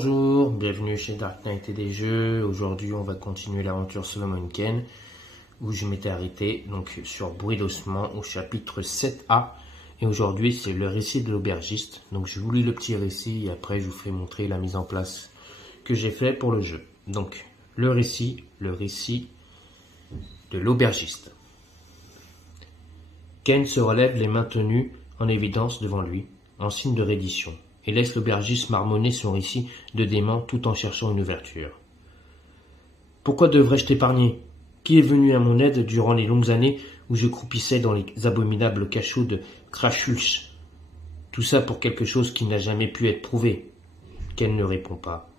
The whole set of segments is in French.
Bonjour, bienvenue chez Dark Knight et des jeux. Aujourd'hui, on va continuer l'aventure Solomon Kane où je m'étais arrêté donc sur Bruit d'ossement au chapitre 7A. Et aujourd'hui, c'est le récit de l'aubergiste. Donc je vous lis le petit récit et après je vous ferai montrer la mise en place que j'ai fait pour le jeu. Donc le récit de l'aubergiste. Kane se relève, les mains tenues en évidence devant lui, en signe de reddition, et laisse l'aubergiste marmonner son récit de dément tout en cherchant une ouverture. Pourquoi devrais-je t'épargner? Qui est venu à mon aide durant les longues années où je croupissais dans les abominables cachots de Krashulch? Tout ça pour quelque chose qui n'a jamais pu être prouvé. Ken ne répond pas.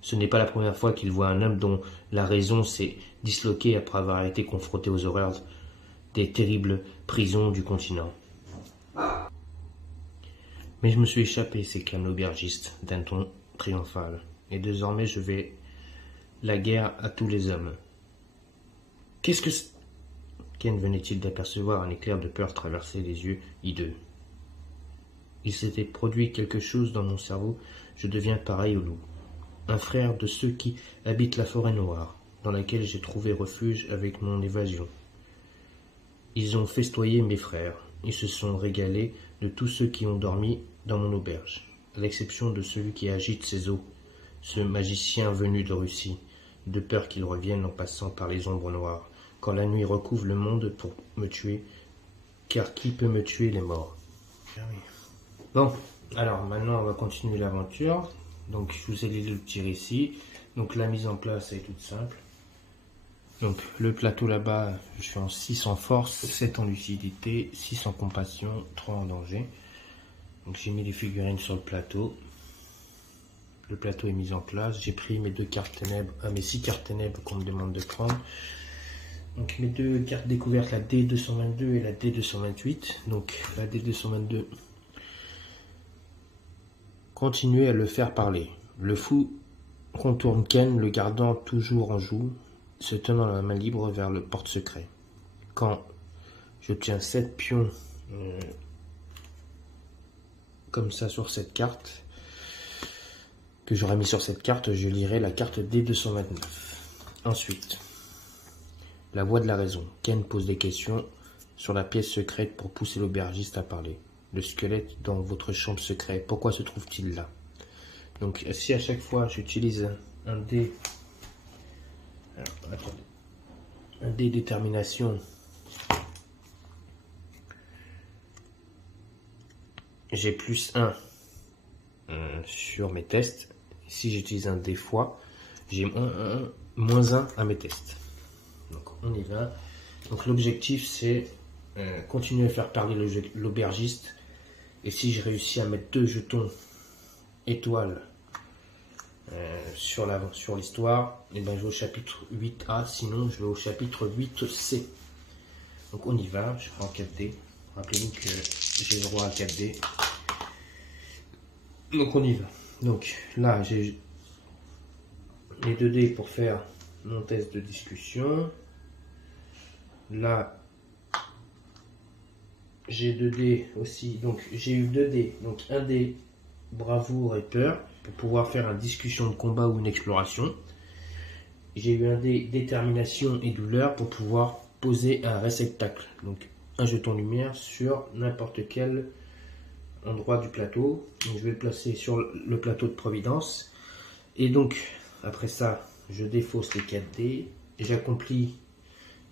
Ce n'est pas la première fois qu'il voit un homme dont la raison s'est disloquée après avoir été confronté aux horreurs des terribles prisons du continent. Mais je me suis échappé, s'éclame l'aubergiste d'un ton triomphal, et désormais je vais la guerre à tous les hommes. Qu'est-ce que c'est? Ken venait-il d'apercevoir un éclair de peur traverser les yeux hideux. Il s'était produit quelque chose dans mon cerveau, je deviens pareil au loup. Un frère de ceux qui habitent la forêt noire, dans laquelle j'ai trouvé refuge avec mon évasion. Ils ont festoyé mes frères, ils se sont régalés de tous ceux qui ont dormi dans mon auberge, à l'exception de celui qui agite ses eaux, ce magicien venu de Russie, de peur qu'il revienne en passant par les ombres noires, quand la nuit recouvre le monde pour me tuer, car qui peut me tuer les morts? Bon, alors maintenant on va continuer l'aventure. Donc je vous ai lu le petit récit. Donc la mise en place est toute simple. Donc le plateau là-bas, je suis en 6 en force, 7 en lucidité, 6 en compassion, 3 en danger. Donc j'ai mis les figurines sur le plateau. Le plateau est mis en place. J'ai pris mes 2 cartes ténèbres, mes 6 cartes ténèbres qu'on me demande de prendre. Donc mes 2 cartes découvertes, la D222 et la D228. Donc la D222. Continuez à le faire parler. Le fou contourne Ken, le gardant toujours en joue, se tenant la main libre vers le porte-secret. Quand je tiens 7 pions comme ça sur cette carte, que j'aurais mis sur cette carte, je lirai la carte D229. Ensuite, la voix de la raison. Ken pose des questions sur la pièce secrète pour pousser l'aubergiste à parler. Le squelette dans votre chambre secrète, pourquoi se trouve-t-il là? Donc si à chaque fois j'utilise un dé, un dé détermination, j'ai plus 1 sur mes tests. Si j'utilise un dé fois, j'ai moins 1 à mes tests. Donc on y va. Donc l'objectif c'est continuer à faire parler l'aubergiste. Et si je réussis à mettre 2 jetons étoiles sur l'histoire, et ben je vais au chapitre 8A, sinon je vais au chapitre 8C. Donc on y va, je prends 4D. Rappelez-vous que j'ai le droit à 4D. Donc on y va. Donc là j'ai les 2D pour faire mon test de discussion. Là j'ai 2D aussi, donc j'ai eu 2D, donc un dé bravoure et peur pour pouvoir faire une discussion de combat ou une exploration. J'ai eu un dé détermination et douleur pour pouvoir poser un réceptacle, donc un jeton lumière sur n'importe quel endroit du plateau. Donc je vais le placer sur le plateau de Providence. Et donc après ça, je défausse les 4D, j'accomplis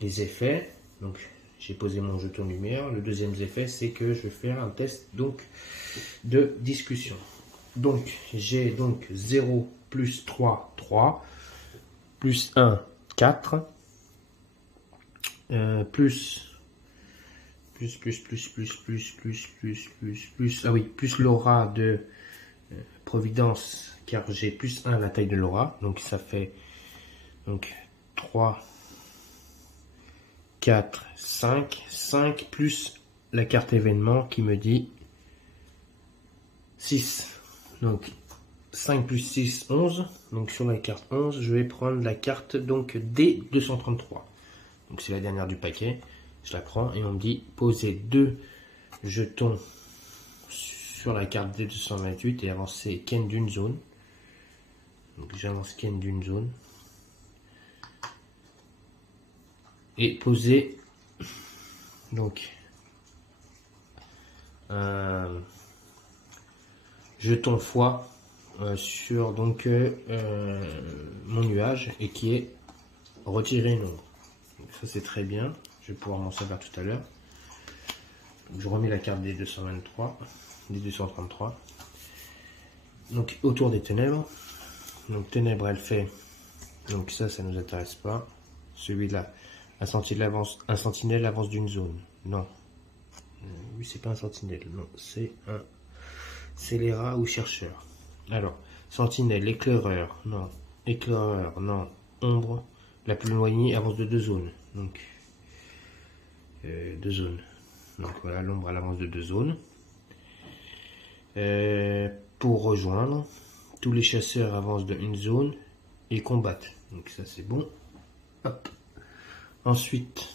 les effets. Donc j'ai posé mon jeton lumière. Le deuxième effet, c'est que je vais faire un test donc de discussion. Donc j'ai donc 0 plus 3, 3, plus 1, 4, plus l'aura de Providence, car j'ai plus 1 à la taille de l'aura. Donc ça fait donc 3, 4, 5 plus la carte événement qui me dit 6. Donc 5 plus 6, 11. Donc sur la carte 11, je vais prendre la carte donc D233. Donc c'est la dernière du paquet. Je la prends et on me dit poser 2 jetons sur la carte D228 et avancer Ken d'une zone. Donc j'avance Ken d'une zone. Et poser donc un jeton foi sur donc mon nuage et qui est retiré une ombre. Donc ça c'est très bien, je vais pouvoir m'en servir tout à l'heure. Je remets la carte des 223, des 233. Donc autour des ténèbres. Donc ténèbres elle fait, donc ça nous intéresse pas. Celui-là, un sentinelle avance d'une zone. Non. Lui c'est pas un sentinelle, non, c'est les rats ou chercheurs. Alors, sentinelle, éclaireur, non. Éclaireur, non. Ombre, la plus éloignée avance de 2 zones. Donc, 2 zones. Donc voilà, l'ombre elle avance de 2 zones. Pour rejoindre, tous les chasseurs avancent de 1 zone et combattent. Donc ça c'est bon. Hop. Ensuite,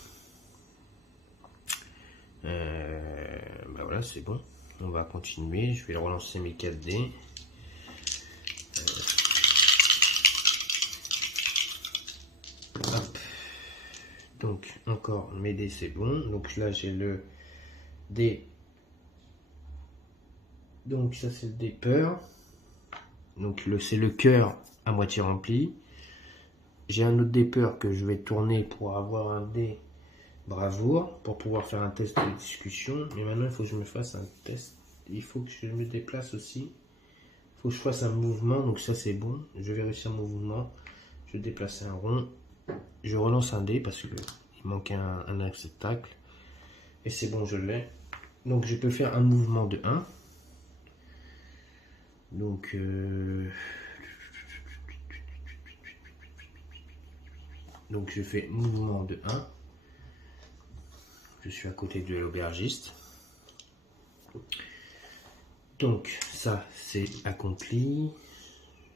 bah voilà, c'est bon. On va continuer. Je vais relancer mes 4D. Hop. Donc encore mes dés c'est bon. Donc là j'ai le dé. Donc ça c'est le dé peur. Donc c'est le cœur à moitié rempli. J'ai un autre dé peur que je vais tourner pour avoir un dé bravoure pour pouvoir faire un test de discussion. Mais maintenant il faut que je me fasse un test. Il faut que je me déplace aussi. Il faut que je fasse un mouvement. Donc ça c'est bon. Je vais réussir un mouvement. Je vais déplacer un rond. Je relance un dé parce que il manque un réceptacle. Et c'est bon, je l'ai. Donc je peux faire un mouvement de 1. Donc je fais mouvement de 1. Je suis à côté de l'aubergiste. Donc ça c'est accompli.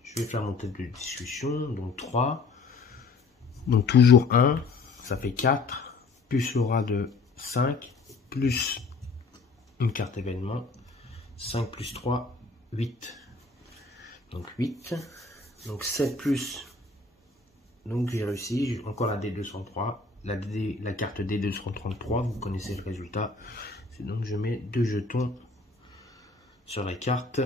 Je vais faire mon test de discussion. Donc 3. Donc toujours 1. Ça fait 4. Plus l'aura de 5. Plus une carte événement. 5 plus 3. 8. Donc 8. Donc 7 plus. Donc j'ai réussi. Encore la D203. La carte D233. Vous connaissez le résultat. C'est donc je mets 2 jetons sur la carte.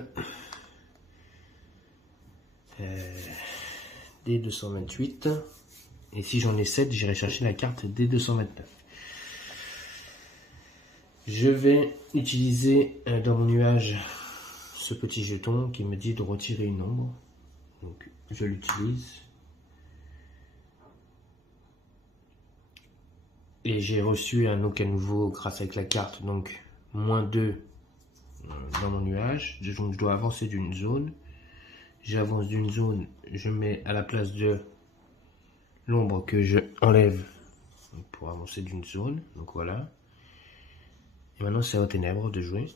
D228. Et si j'en ai 7, j'irai chercher la carte D229. Je vais utiliser dans mon nuage ce petit jeton qui me dit de retirer une ombre. Donc je l'utilise. Et j'ai reçu un look à nouveau grâce avec la carte. Donc -2 dans mon nuage. Donc je dois avancer d'une zone. J'avance d'une zone. Je mets à la place de l'ombre que je enlève pour avancer d'une zone. Donc voilà. Et maintenant c'est aux ténèbres de jouer.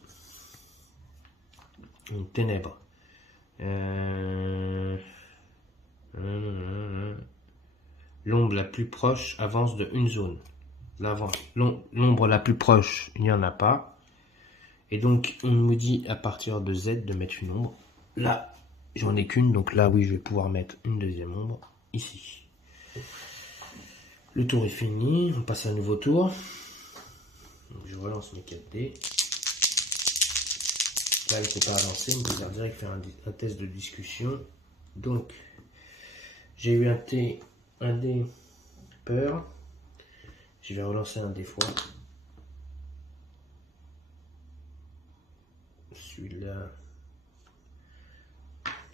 Donc ténèbres. L'ombre la plus proche avance de 1 zone. L'ombre la plus proche, il n'y en a pas. Et donc on me dit à partir de Z de mettre une ombre. Là, j'en ai qu'une. Donc là, oui, je vais pouvoir mettre une deuxième ombre ici. Le tour est fini. On passe à un nouveau tour. Donc, je relance mes 4D. Là, il ne faut pas avancer. On peut direct faire un test de discussion. Donc, j'ai eu un dé peur. Je vais relancer un dé fois. Celui-là,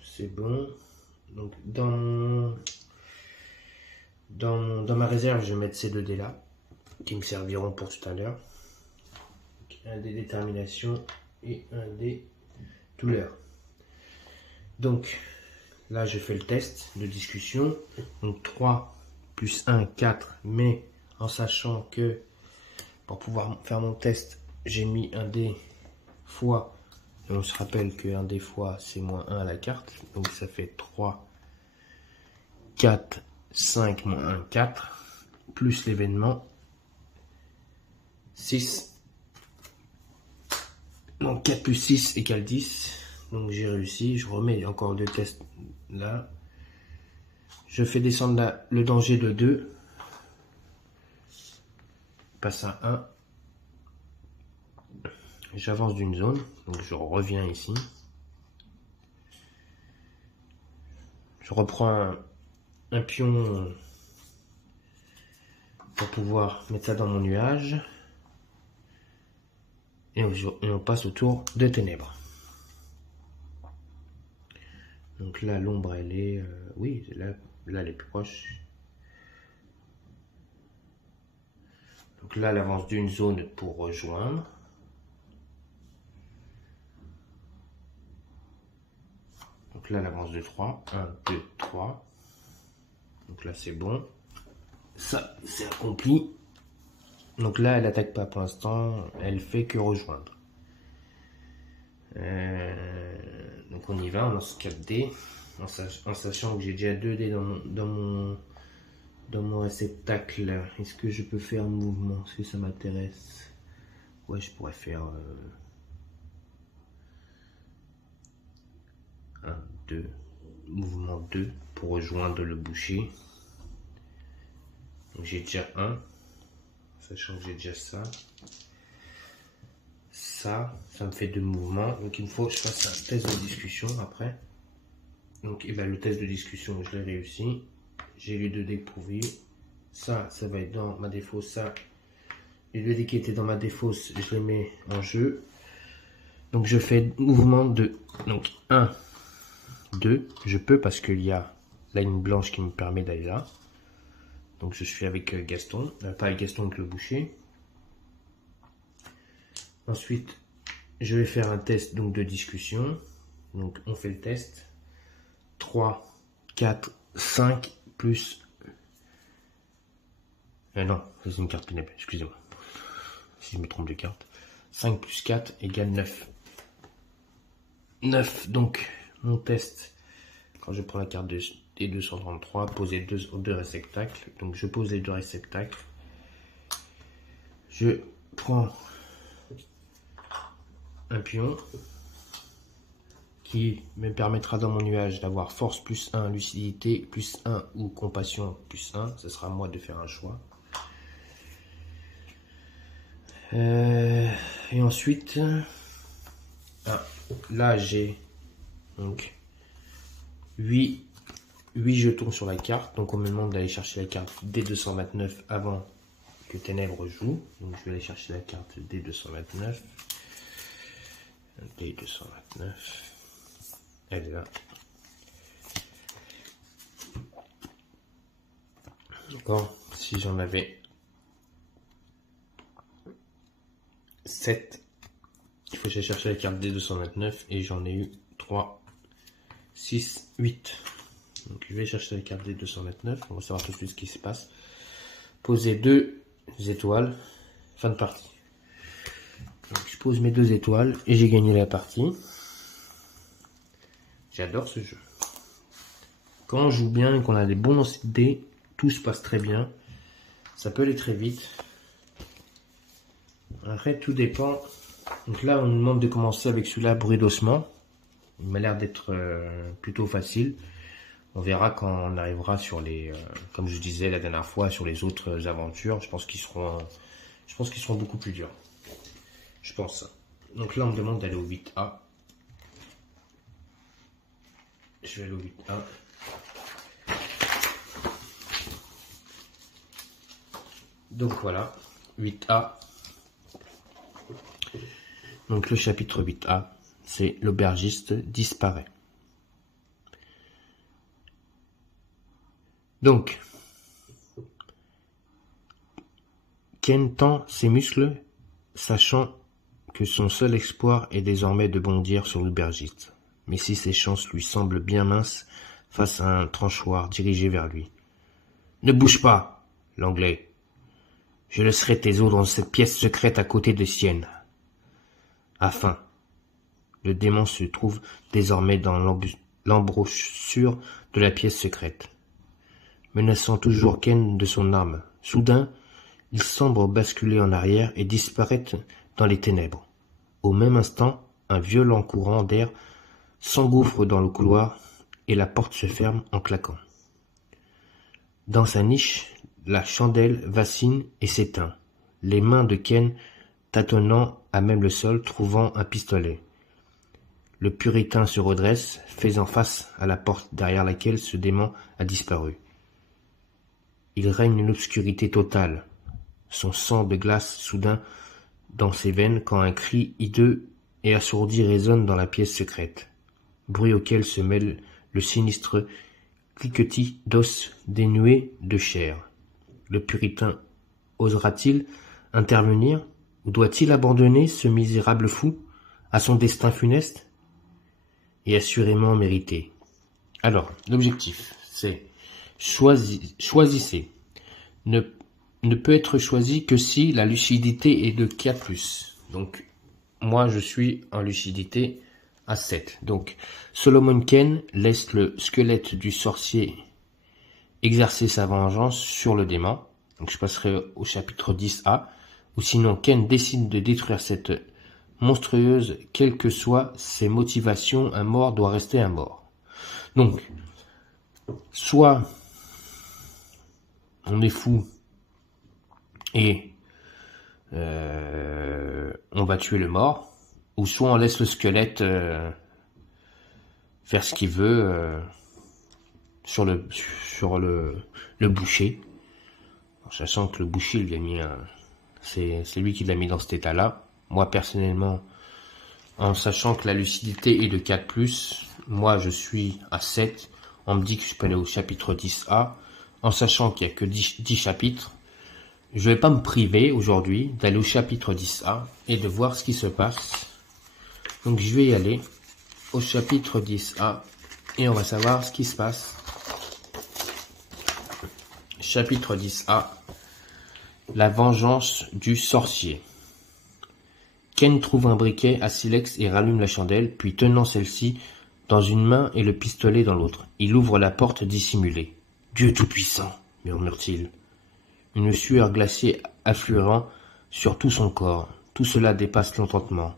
c'est bon. Donc, dans ma réserve, je vais mettre ces 2 dés là, qui me serviront pour tout à l'heure. Un dé détermination et un dé douleur. Donc, là, je fais le test de discussion. Donc, 3 plus 1, 4, mais en sachant que pour pouvoir faire mon test, j'ai mis un dé fois. Et on se rappelle qu'un dé fois, c'est -1 à la carte. Donc, ça fait 3, 4, 5, -1, 4. Plus l'événement. 6. Donc 4 plus 6 égale 10. Donc j'ai réussi. Je remets encore 2 tests là. Je fais descendre le danger de 2. Passe à 1. J'avance d'une zone, donc je reviens ici. Je reprends un pion pour pouvoir mettre ça dans mon nuage. Et on passe au tour de ténèbres. Donc là, l'ombre, elle est... oui, là, elle est plus proche. Donc là, elle avance d'une zone pour rejoindre. Donc là, elle avance de 3. 1, 2, 3. Donc là, c'est bon. Ça, c'est accompli. Donc là, elle attaque pas pour l'instant. Elle fait que rejoindre. Donc on y va, on lance 4 dés. En sachant que j'ai déjà 2 dés dans mon réceptacle. Est-ce que je peux faire un mouvement? Est-ce que ça m'intéresse? Ouais, je pourrais faire 1, 2, mouvement 2 pour rejoindre le boucher. Donc j'ai déjà 1, sachant que j'ai déjà ça. Ça me fait 2 mouvements. Donc il me faut que je fasse un test de discussion après. Donc le test de discussion, je l'ai réussi. J'ai les 2 dés pour vivre. Ça va être dans ma défausse. Ça, les 2 dés qui étaient dans ma défausse, je les mets en jeu. Donc je fais mouvement 2. Donc 1, 2. Je peux parce qu'il y a la ligne blanche qui me permet d'aller là. Donc je suis avec Gaston. Pas avec Gaston, avec le boucher. Ensuite, je vais faire un test donc de discussion. Donc on fait le test. 3, 4, 5 plus... non, c'est une carte pénible, excusez-moi. Si je me trompe de carte. 5 plus 4 égale 9. 9, donc mon test. Quand je prends la carte des 233, poser 2 réceptacles. Donc je pose les 2 réceptacles. Je prends un pion qui me permettra dans mon nuage d'avoir force plus 1, lucidité plus 1 ou compassion plus 1. Ce sera à moi de faire un choix. Et ensuite, là j'ai donc 8 jetons sur la carte. Donc on me demande d'aller chercher la carte D229 avant que Ténèbres joue. Donc je vais aller chercher la carte D229. D229. Elle est là. D'accord. Si j'en avais 7, il faut que j'aille chercher la carte D229 et j'en ai eu 3, 6, 8. Donc je vais chercher la carte D229. On va savoir tout de suite ce qui se passe. Poser 2 étoiles. Fin de partie. Donc, je pose mes 2 étoiles et j'ai gagné la partie. J'adore ce jeu. Quand on joue bien et qu'on a des bons lancers de dés, tout se passe très bien. Ça peut aller très vite. Après, tout dépend. Donc là, on nous demande de commencer avec celui-là, bruit d'ossement. Il m'a l'air d'être plutôt facile. On verra quand on arrivera sur les, comme je disais la dernière fois, sur les autres aventures. Je pense qu'ils seront beaucoup plus durs. Je pense. Donc là, on me demande d'aller au 8A. Je vais aller au 8A. Donc voilà, 8A. Donc le chapitre 8A, c'est l'aubergiste disparaît. Donc, Ken tend ses muscles, sachant que son seul espoir est désormais de bondir sur l'aubergiste. Mais si ses chances lui semblent bien minces face à un tranchoir dirigé vers lui. « Ne bouge pas, l'anglais. Je laisserai tes os dans cette pièce secrète à côté de sienne. » Afin. Le démon se trouve désormais dans l'embouchure de la pièce secrète, menaçant toujours Ken de son arme. Soudain, il semble basculer en arrière et disparaître dans les ténèbres. Au même instant, un violent courant d'air s'engouffre dans le couloir et la porte se ferme en claquant. Dans sa niche, la chandelle vacille et s'éteint, les mains de Ken tâtonnant à même le sol, trouvant un pistolet. Le Puritain se redresse, faisant face à la porte derrière laquelle ce démon a disparu. Il règne une obscurité totale. Son sang de glace soudain dans ses veines quand un cri hideux et assourdi résonne dans la pièce secrète, bruit auquel se mêle le sinistre cliquetis d'os dénués de chair. Le Puritain osera-t-il intervenir, ou doit-il abandonner ce misérable fou à son destin funeste et assurément mérité? Alors, l'objectif, c'est choisissez. Ne peut être choisi que si la lucidité est de K+. Donc, moi, je suis en lucidité à 7. Donc, Solomon Kane laisse le squelette du sorcier exercer sa vengeance sur le démon. Donc, je passerai au chapitre 10a. Ou sinon, Kane décide de détruire cette monstrueuse, quelles que soient ses motivations. Un mort doit rester un mort. Donc, soit on est fou et on va tuer le mort, ou soit on laisse le squelette faire ce qu'il veut sur le boucher, en sachant que le boucher lui a mis c'est lui qui l'a mis dans cet état-là. Moi personnellement, en sachant que la lucidité est de 4+, moi je suis à 7. On me dit que je peux aller au chapitre 10a, en sachant qu'il n'y a que 10 chapitres. Je vais pas me priver aujourd'hui d'aller au chapitre 10a et de voir ce qui se passe. Donc je vais y aller au chapitre 10a et on va savoir ce qui se passe. Chapitre 10a, la vengeance du sorcier. Ken trouve un briquet à silex et rallume la chandelle, puis tenant celle-ci dans une main et le pistolet dans l'autre, il ouvre la porte dissimulée. « Dieu tout-puissant !» murmure-t-il. Une sueur glacée affleurant sur tout son corps. Tout cela dépasse l'entendement.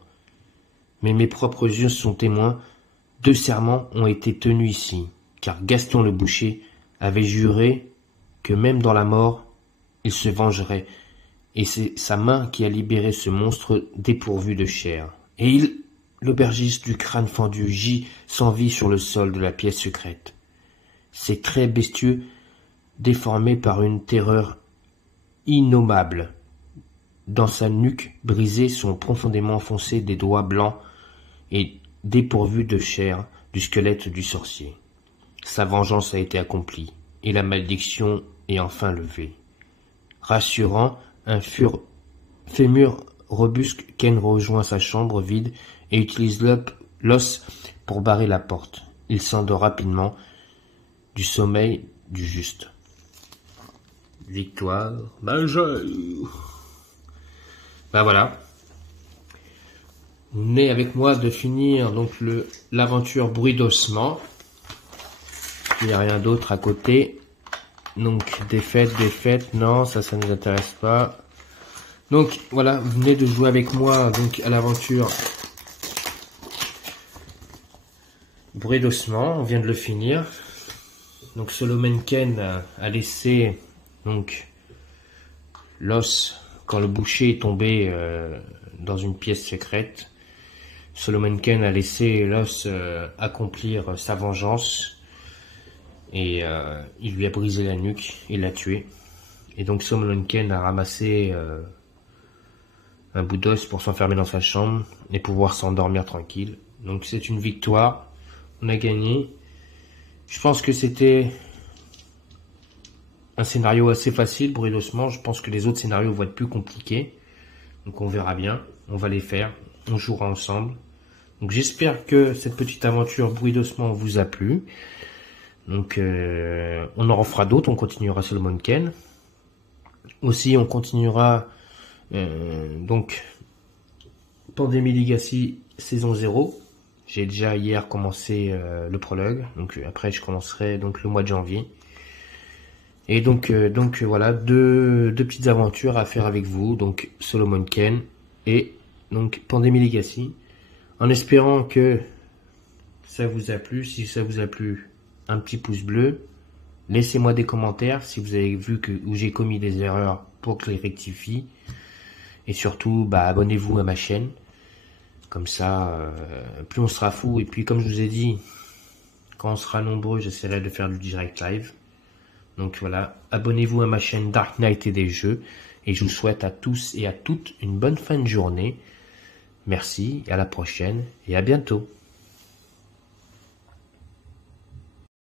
Mais mes propres yeux sont témoins. 2 serments ont été tenus ici, car Gaston le boucher avait juré que même dans la mort, il se vengerait, et c'est sa main qui a libéré ce monstre dépourvu de chair. Et l'aubergiste du crâne fendu, gît sans vie sur le sol de la pièce secrète. Ses traits bestieux, déformés par une terreur innommable. Dans sa nuque brisée sont profondément enfoncés des doigts blancs et dépourvus de chair du squelette du sorcier. Sa vengeance a été accomplie, et la malédiction est enfin levée. Rassurant, un fémur robuste, Ken rejoint sa chambre vide et utilise l'os pour barrer la porte. Il s'endort rapidement du sommeil du juste. Victoire majeure. Ben voilà. Vous venez avec moi de finir donc l'aventure bruit d'ossement. Il n'y a rien d'autre à côté. Donc défaite, non, ça nous intéresse pas. Donc voilà, vous venez de jouer avec moi donc à l'aventure bruit d'ossement. On vient de le finir. Donc Solomon Kane a laissé donc l'os quand le boucher est tombé dans une pièce secrète. Solomon Kane a laissé l'os accomplir sa vengeance et il lui a brisé la nuque, il l'a tué. Et donc Solomon Kane a ramassé un bout d'os pour s'enfermer dans sa chambre et pouvoir s'endormir tranquille. Donc c'est une victoire, on a gagné. Je pense que c'était un scénario assez facile, bruit d'ossement. Je pense que les autres scénarios vont être plus compliqués. Donc on verra bien, on va les faire, on jouera ensemble. Donc j'espère que cette petite aventure bruit d'ossement vous a plu. Donc on en refera d'autres, on continuera Solomon Kane. Aussi on continuera donc Pandémie Legacy saison 0. J'ai déjà hier commencé le prologue, donc après je commencerai donc le mois de janvier. Et donc voilà, deux petites aventures à faire avec vous, donc Solomon Kane et donc Pandémie Legacy. En espérant que ça vous a plu. Si ça vous a plu, un petit pouce bleu, Laissez-moi des commentaires si vous avez vu où j'ai commis des erreurs pour que je les rectifie. Et surtout, abonnez-vous à ma chaîne. Comme ça, plus on sera fou. Et puis, comme je vous ai dit, quand on sera nombreux, j'essaierai de faire du direct live. Donc voilà, abonnez-vous à ma chaîne Dark Knight et des jeux. Et je vous souhaite à tous et à toutes une bonne fin de journée. Merci, et à la prochaine, et à bientôt.